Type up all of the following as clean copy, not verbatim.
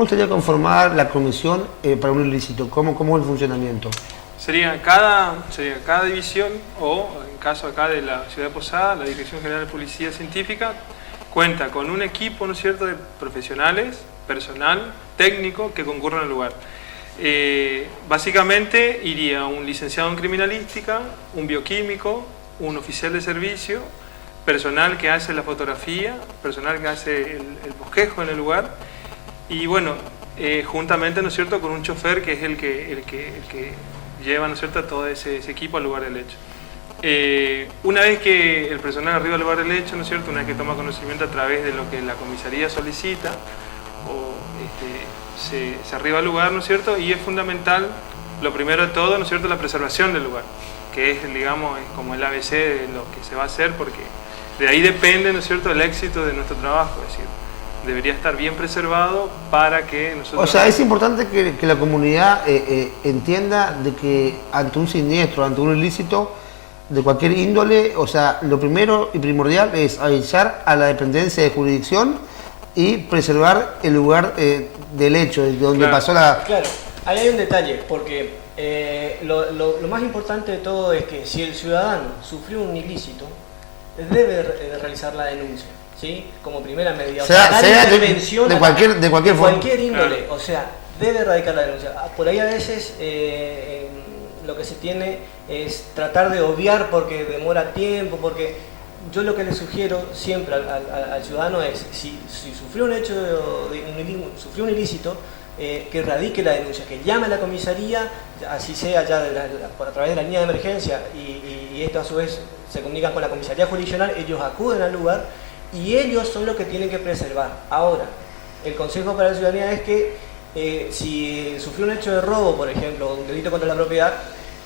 ¿Cómo sería conformar la comisión para un ilícito? ¿Cómo es el funcionamiento? Sería cada división, o en caso acá de la ciudad de Posada, la Dirección General de Policía Científica cuenta con un equipo, ¿no es cierto?, de profesionales, personal, técnico que concurran al lugar. Básicamente iría un licenciado en criminalística, un bioquímico, un oficial de servicio, personal que hace la fotografía, personal que hace el bosquejo en el lugar y bueno, juntamente, ¿no es cierto?, con un chofer que es el que lleva, ¿no es cierto?, todo ese equipo al lugar del hecho. Una vez que el personal arriba al lugar del hecho, ¿no es cierto?, una vez que toma conocimiento a través de lo que la comisaría solicita, se arriba al lugar, ¿no es cierto?, y es fundamental, lo primero de todo, ¿no es cierto?, la preservación del lugar, que es, digamos, es como el ABC de lo que se va a hacer, porque de ahí depende, ¿no es cierto?, el éxito de nuestro trabajo, es decir, debería estar bien preservado para que nosotros... O sea, es importante que la comunidad entienda de que ante un siniestro, ante un ilícito de cualquier índole, o sea, lo primero y primordial es avisar a la dependencia de jurisdicción y preservar el lugar del hecho, de donde pasó la... Claro, ahí hay un detalle, porque lo más importante de todo es que si el ciudadano sufrió un ilícito, debe realizar la denuncia. ¿Sí? Como primera medida. Sea de cualquier forma. Cualquier índole, o sea, debe erradicar la denuncia. Por ahí a veces lo que se tiene es tratar de obviar porque demora tiempo, porque yo lo que le sugiero siempre al ciudadano es, si sufrió un hecho, sufrió un ilícito, que radique la denuncia, que llame a la comisaría, así sea ya a través de la línea de emergencia, y esto a su vez se comunican con la comisaría jurisdiccional, ellos acuden al lugar, y ellos son los que tienen que preservar. Ahora, el consejo para la ciudadanía es que si sufrió un hecho de robo, por ejemplo, un delito contra la propiedad,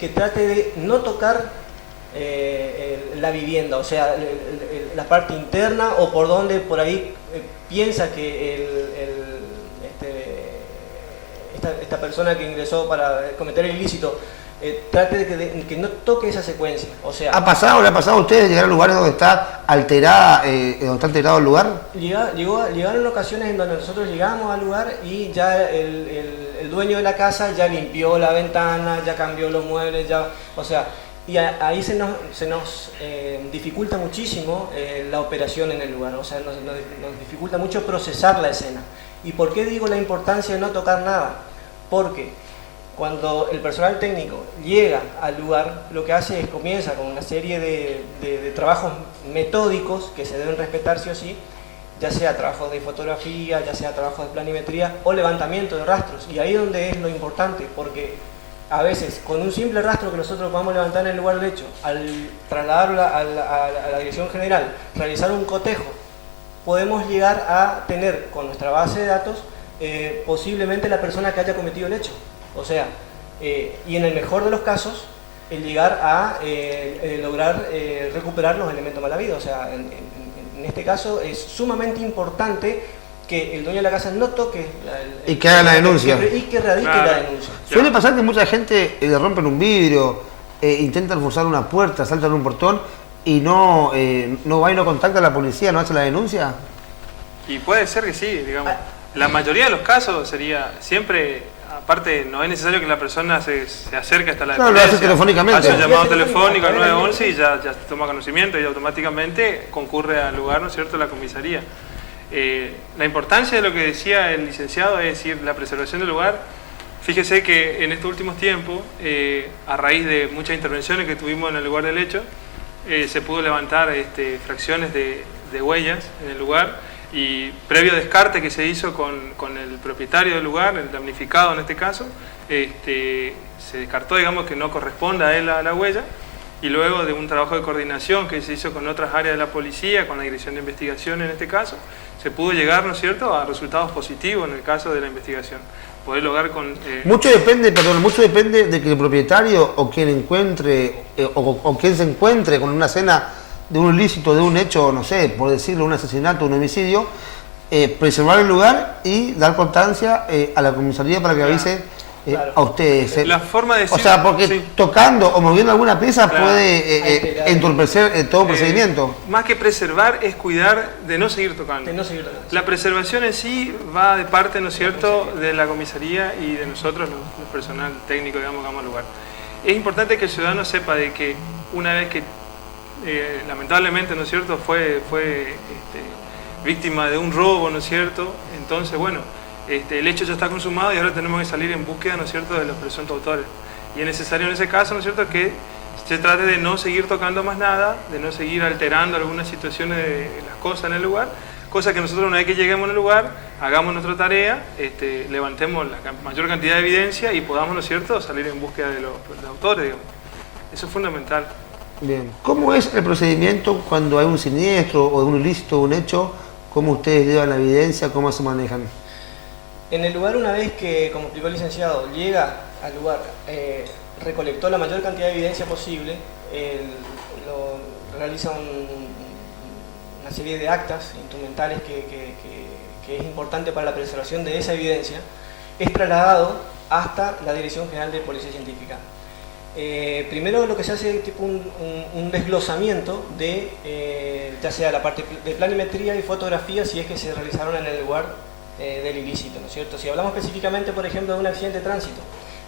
que trate de no tocar la vivienda, o sea, la parte interna o por donde por ahí piensa que esta persona que ingresó para cometer el ilícito trate de que no toque esa secuencia. O sea, ¿le ha pasado a ustedes llegar a lugares donde está alterado el lugar? Llegaron ocasiones en donde nosotros llegamos al lugar y ya el dueño de la casa ya limpió la ventana, ya cambió los muebles, o sea, y ahí se nos dificulta muchísimo la operación en el lugar, o sea, nos dificulta mucho procesar la escena. ¿Y por qué digo la importancia de no tocar nada? Porque cuando el personal técnico llega al lugar, lo que hace es comienza con una serie de trabajos metódicos que se deben respetar sí o sí, ya sea trabajos de fotografía, ya sea trabajos de planimetría o levantamiento de rastros. Y ahí es donde es lo importante, porque a veces con un simple rastro que nosotros podamos levantar en el lugar del hecho, al trasladarlo a la dirección general, realizar un cotejo, podemos llegar a tener con nuestra base de datos posiblemente la persona que haya cometido el hecho. O sea, y en el mejor de los casos, el llegar a lograr recuperar los elementos mal habidos. O sea, en este caso es sumamente importante que el dueño de la casa no toque y que haga la denuncia. Y que radique la denuncia. Suele pasar que mucha gente le rompen un vidrio, intentan forzar una puerta, saltan un portón y no va y no contacta a la policía, no hace la denuncia. Y puede ser que sí, digamos. La mayoría de los casos sería siempre... Aparte, no es necesario que la persona se acerque hasta la dependencia. No, lo hace telefónicamente. Hace un llamado telefónico al 911 y ya toma conocimiento y automáticamente concurre al lugar, ¿no es cierto?, la comisaría. La importancia de lo que decía el licenciado, es decir, la preservación del lugar. Fíjese que en estos últimos tiempos, a raíz de muchas intervenciones que tuvimos en el lugar del hecho, se pudo levantar fracciones de huellas en el lugar. Y previo descarte que se hizo con el propietario del lugar, el damnificado en este caso, se descartó, digamos, que no corresponda a él a la huella, y luego de un trabajo de coordinación que se hizo con otras áreas de la policía, con la dirección de investigación en este caso, se pudo llegar, ¿no es cierto?, a resultados positivos en el caso de la investigación. Poder lograr con... Mucho depende de que el propietario o quien encuentre, o quien se encuentre con una escena de un ilícito, de un hecho, no sé, por decirlo, un asesinato, un homicidio, preservar el lugar y dar constancia a la comisaría para que avise Claro. a ustedes. La forma de decir... O sea, porque sí. tocando o moviendo alguna pieza Claro. puede entorpecer todo un procedimiento. Más que preservar es cuidar de no seguir tocando. De no seguir tocando. La preservación en sí va de parte, ¿no es cierto?, de la comisaría y de nosotros, los personal técnico, digamos, que vamos al lugar. Es importante que el ciudadano sepa de que una vez que lamentablemente, ¿no es cierto?, fue víctima de un robo, ¿no es cierto?, entonces, bueno, el hecho ya está consumado y ahora tenemos que salir en búsqueda, ¿no es cierto?, de los presuntos autores. Y es necesario en ese caso, ¿no es cierto?, que se trate de no seguir tocando más nada, de no seguir alterando algunas situaciones de las cosas en el lugar, cosa que nosotros una vez que lleguemos en el lugar, hagamos nuestra tarea, levantemos la mayor cantidad de evidencia y podamos, ¿no es cierto?, salir en búsqueda de los autores, digamos. Eso es fundamental. Bien. ¿Cómo es el procedimiento cuando hay un siniestro o un ilícito, un hecho? ¿Cómo ustedes llevan la evidencia? ¿Cómo se manejan? En el lugar, una vez que, como explicó el licenciado, llega al lugar, recolectó la mayor cantidad de evidencia posible, realiza una serie de actas instrumentales que es importante para la preservación de esa evidencia, es trasladado hasta la Dirección General de Policía Científica. Primero lo que se hace es tipo un desglosamiento de ya sea la parte de planimetría y fotografía si es que se realizaron en el lugar del ilícito, ¿no es cierto? Si hablamos específicamente, por ejemplo, de un accidente de tránsito,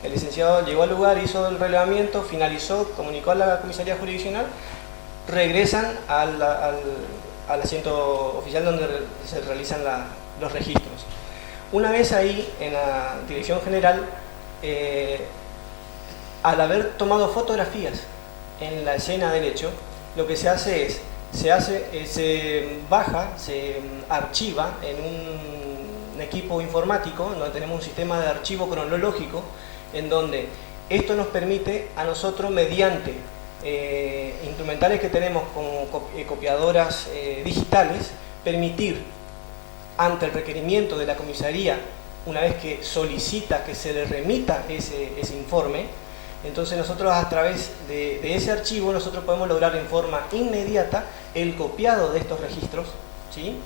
el licenciado llegó al lugar, hizo el relevamiento, finalizó, comunicó a la comisaría jurisdiccional, regresan al asiento oficial donde se realizan los registros. Una vez ahí, en la dirección general, al haber tomado fotografías en la escena del hecho, lo que se hace es, se baja, se archiva en un equipo informático, donde tenemos un sistema de archivo cronológico, en donde esto nos permite a nosotros, mediante instrumentales que tenemos como copiadoras digitales, permitir, ante el requerimiento de la comisaría, una vez que solicita que se le remita ese informe, entonces nosotros a través de ese archivo nosotros podemos lograr en forma inmediata el copiado de estos registros, ¿sí?,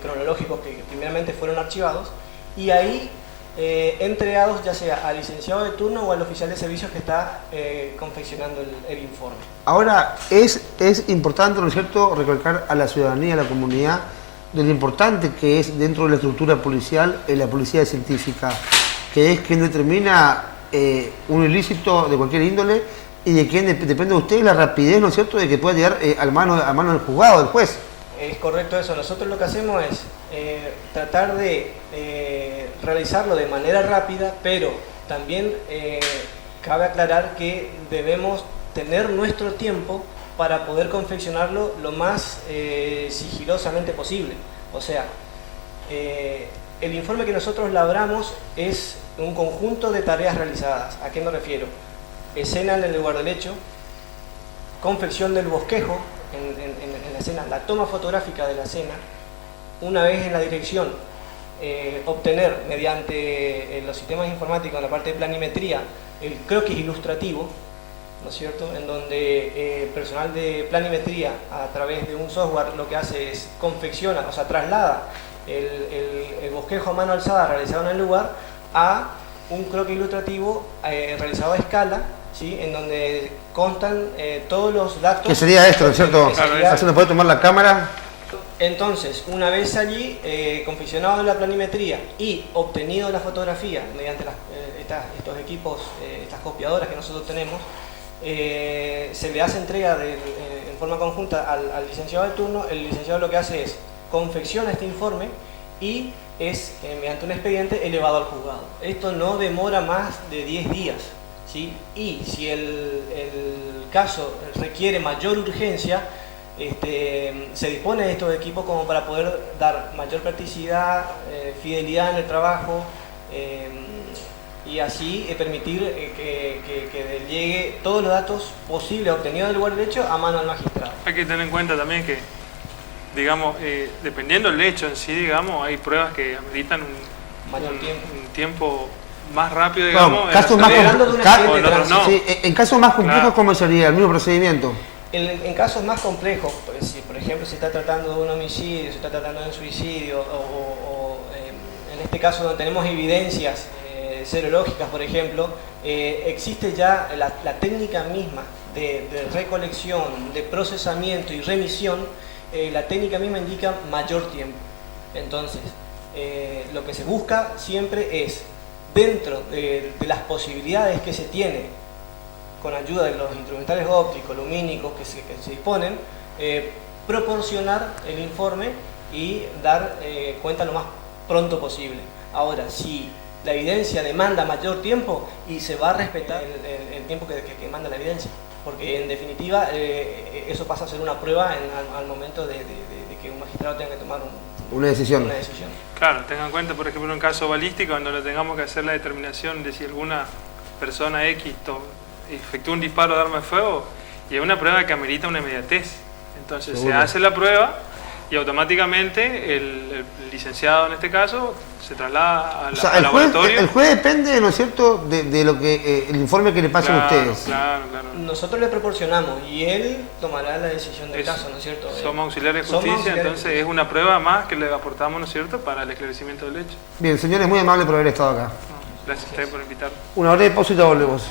cronológicos que primeramente fueron archivados, y ahí entregados ya sea al licenciado de turno o al oficial de servicios que está confeccionando el informe. Ahora, es importante, ¿no es cierto?, recalcar a la ciudadanía, a la comunidad, de lo importante que es dentro de la estructura policial la policía científica, que es quien determina un ilícito de cualquier índole y de quien depende de usted la rapidez, ¿no es cierto?, de que pueda llegar a mano del juzgado, del juez. Es correcto eso. Nosotros lo que hacemos es tratar de realizarlo de manera rápida, pero también cabe aclarar que debemos tener nuestro tiempo para poder confeccionarlo lo más sigilosamente posible. O sea, el informe que nosotros labramos es un conjunto de tareas realizadas. ¿A qué me refiero? Escena en el lugar del hecho, confección del bosquejo en la escena, la toma fotográfica de la escena, una vez en la dirección, obtener mediante los sistemas informáticos en la parte de planimetría el croquis ilustrativo, ¿no es cierto?, en donde el personal de planimetría a través de un software lo que hace es confecciona, o sea, traslada el bosquejo a mano alzada realizado en el lugar a un croquis ilustrativo realizado a escala, ¿sí?, en donde constan todos los datos. Que sería esto, ¿no es cierto? Sería... ¿Se nos puede tomar la cámara? Entonces, una vez allí, confeccionado la planimetría y obtenido la fotografía mediante estos equipos, estas copiadoras que nosotros tenemos, se le hace entrega en forma conjunta al licenciado de turno. El licenciado lo que hace es confecciona este informe y es, mediante un expediente, elevado al juzgado. Esto no demora más de 10 días. ¿Sí? Y si el caso requiere mayor urgencia, se dispone de estos equipos como para poder dar mayor practicidad, fidelidad en el trabajo y así permitir que llegue todos los datos posibles obtenidos del lugar del hecho a mano del magistrado. Hay que tener en cuenta también que, digamos, dependiendo del hecho en sí, digamos, hay pruebas que ameritan un tiempo más rápido, digamos. No, casos más no. Sí, en casos más complejos, Claro. ¿cómo sería el mismo procedimiento? En casos más complejos, pues, si por ejemplo se está tratando de un homicidio, se está tratando de un suicidio, o en este caso donde tenemos evidencias serológicas, por ejemplo, existe ya la técnica misma de recolección, de procesamiento y remisión, la técnica misma indica mayor tiempo. Entonces, lo que se busca siempre es, dentro de las posibilidades que se tiene, con ayuda de los instrumentales ópticos, lumínicos que se disponen, proporcionar el informe y dar cuenta lo más pronto posible. Ahora, si la evidencia demanda mayor tiempo, y se va a respetar el tiempo que manda la evidencia, porque en definitiva eso pasa a ser una prueba al momento de que un magistrado tenga que tomar una decisión. Claro, tengan en cuenta, por ejemplo, en un caso balístico, cuando lo tengamos que hacer la determinación de si alguna persona X efectúa un disparo de arma de fuego, y es una prueba que amerita una inmediatez. Entonces se hace la prueba y automáticamente el licenciado, en este caso, se traslada al laboratorio. El juez depende, ¿no es cierto?, de lo que el informe que le pasen a ustedes. Claro. Nosotros le proporcionamos y él tomará la decisión del caso, ¿no es cierto? Somos auxiliares de justicia, entonces es una prueba más que le aportamos, ¿no es cierto?, para el esclarecimiento del hecho. Bien, señores, muy amable por haber estado acá. Gracias a ustedes por invitarnos. Una hora de pausa y ya volvemos.